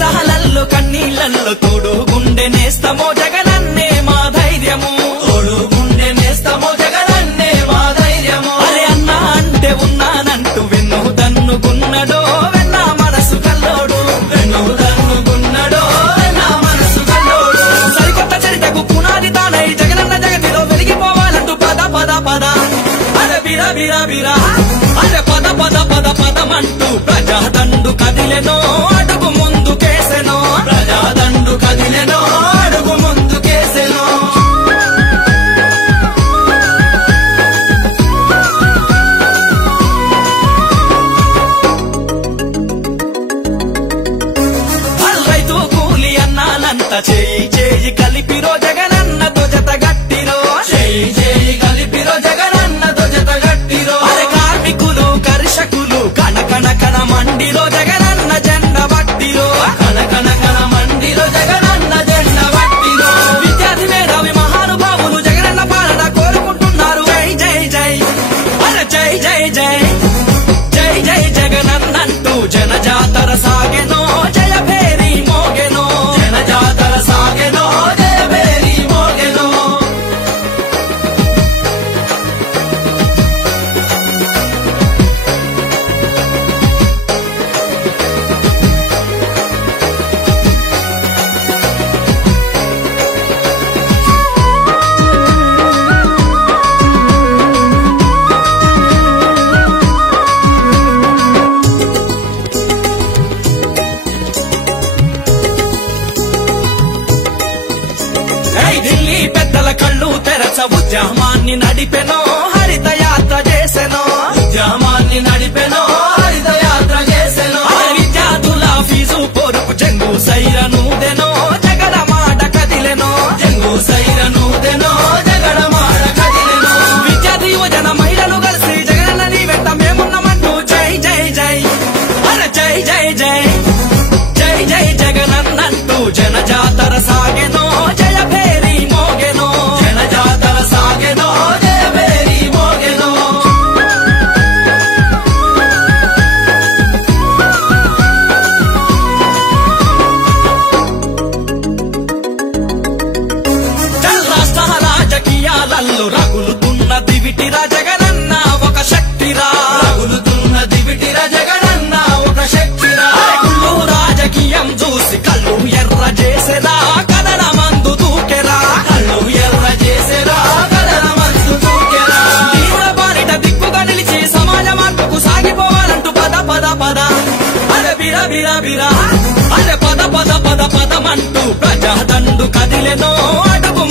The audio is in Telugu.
కష్టాలల్లో కన్నీళ్ళల్లో తోడు గుండె నేస్తమో జగనన్నే మా ధైర్యము తోడు గుండె నేస్తమో జగనన్నే మా ధైర్యము అరే అన్న అంటే ఉన్నానంటూ వెన్ను దన్నుకున్నడో వెన్న మనసు కల్లోడు వెన్ను దన్నుకున్నడో వెన్న మనసు కల్లోడు సరికొత్త చరితకు పునాది తానై జగనన్న జగతిలో వెలిగిపోవాలంటూ పద పద పద అరే బిరా బిరా బిరా అరే పద పద పద పదమంటూ ప్రజాదండు కదిలెనో అడుగు ముందుకేసెనో ప్రజాదండు కదిలెనో అడుగు ముందుకేసెనో రైతు కూలి అన్నానంత చేయి చేయి కలిపిరో జగనన్నతో జత గట్టిరో చేయి చేయి కలిపిరో జగనన్నతో జత గట్టిరో అరే కార్మికులు కర్షకులు కనకన కన మండిలో జగనన్న జెండ బట్టిరో కనకన కన మండిలో జగనన్న జెండ బట్టిరో విద్యార్థి మేధావి మహానుభావులు జగనన్న పాలన కోరుకుంటున్నారు జై జై జై అరే జై జై జై జై జై జగనన్నంటూ జనజాతర సాగెనో జయ భేరి మోగెనో జనజాతర సాగెనో జయ భేరి మోగెనో ఢిల్లీ పెద్దల కళ్ళు తెరచ ఉద్యమాన్ని నడిపెనో హరిత యాత్ర చేసెనో ఉద్యమాన్ని నడిపెనో హరిత యాత్ర చేసెనో విద్యార్థుల ఫీజు పొరుపు జంగు సైరనూదెనో జగడ మాట కదిలెనో జంగు సైరనూదెనో జగడ మాట కదిలెనో విద్యార్థి యువజన మహిళలు కలిసి జగనన్న నీ వెంట మేమున్నామంటూ జై జై జై అరే జై జై జై జై జై జగనన్నంటూ జనజాతర సాగెనో జయ భేరి మోగెనో జనజాతర సాగెనో జయ భేరి మోగెనో రాష్ట్ర రాజకీయాలలో రగులుతున్న దివిటిరా జగనన్న ఒక శక్తిరా రగులుతున్న దివిటిరా జగనన్న ఒక శక్తిరా కుళ్ళు రాజకీయం చూసి కళ్ళు ఎర్ర చేసేరా కదల మందు దూకెరా కళ్ళు ఎర్ర చేసేరా కదల మందు దూకెరా తీవ్ర బారిట దిక్కుగా నిలిచి సమాజ మార్పుకు సాగిపోవాలంటూ పద పద పద అరే బిరా బిరా బిరా అరే పద పద పద పదమంటూ ప్రజాదండు కదిలెనో అడుగు